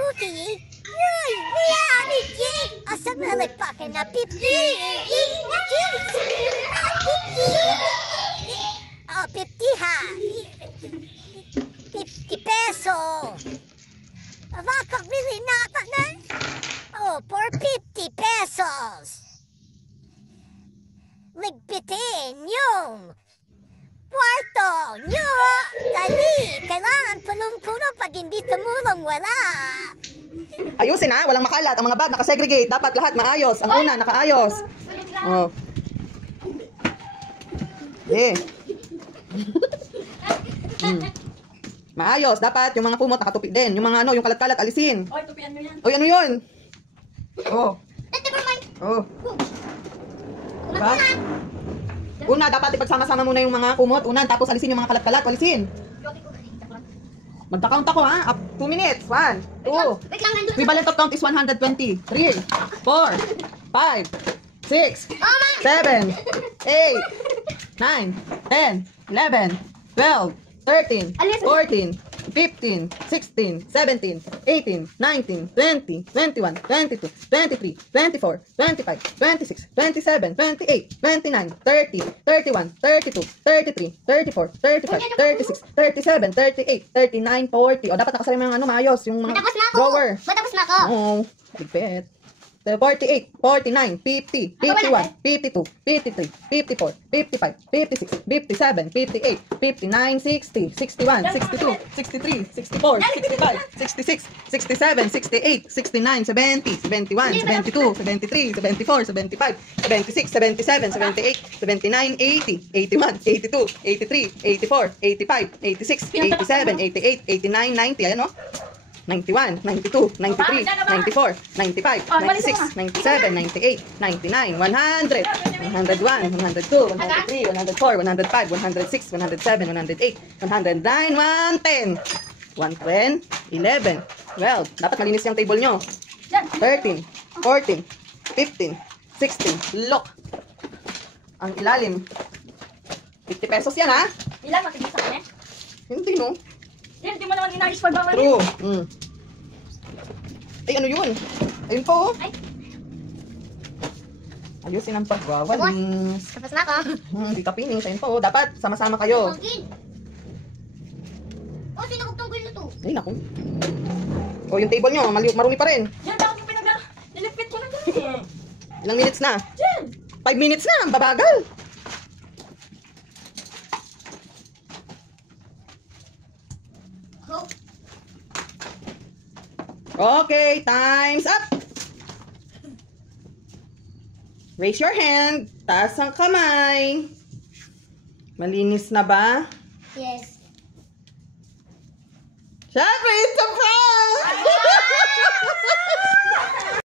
Yuki. Reality. Asa nalagpakan na 50. 50 ha. 50 peso. Baka bili natin na. For 50 pesos. Ligpitin yung kwarto nyo. Dali, kailangan punong-puno pag hindi tumulong wala. Ayusin ha, walang makalat. Ang mga bag nakasegregate. Dapat lahat maayos. Ang una, nakaayos. Oh. Eh. Maayos. Dapat yung mga kumot nakatupi din. Yung mga ano, yung kalat-kalat, alisin. Oy, tupian mo yan. Oy, ano yun? Oh. Oh. Diba? Una, dapat ipagsama-sama muna yung mga kumot. Una, tapos alisin yung mga kalat-kalat. Alisin. Magka-count ako ha. Up 2 minutes. 1, 2. Equivalent of count is 120. 3, 4, 5, 6, 7, 8, 9, 10, 11, 12, 13, 14, 15, 16, 17, 18, 19, 20, 21, 22, 23, 24, 25, 26, 27, 28, 29, 30, 31, 32, 33, 34, 35, 36, 37, 38, 39, 40. O, dapat nakasali mo yung ano, maayos. Yung mga drawer. Matapos na ako. Oo. Bigpet. 48, 49, 50, 51, 52, 53, 54, 55, 56, 57, 58, 59, 60, 61, 62, 63, 64, 65, 66, 67, 68, 69, 70, 71, 72, 73, 74, 75, 76, 77, 78, 79, 80, 81, 82, 83, 84, 85, 86, 87, 88, 89, 90. Ayan o. 91, 92, 93, 94, 95, 96, 97, 98, 99, 100, 101, 102, 103, 104, 105, 106, 107, 108, 109, 110, 110, 11, 12. Dapat malinis yung table nyo. 13, 14, 15, 16. Look. Ang ilalim. 50 pesos yan ha? Ilan matigil sa kanya? Hindi no? Hindi mo naman inayos pa ba? True. Ay, ano yun? Ayun po. Ay. Ayusin ang pagwawalis. Tapos na ako. Hindi ka pining. Ayun po. Dapat sama-sama kayo. Oh, sinagugtong ko yun ito. Ay, naku. O, yung table nyo, marumi pa rin. Yan, ako nilipit ko na dyan. Ilang minutes na? Yan. 5 minutes na. Ang babagal. Okay, time's up. Raise your hand. Taas ang kamay. Malinis na ba? Yes. Syempre, it's a prank!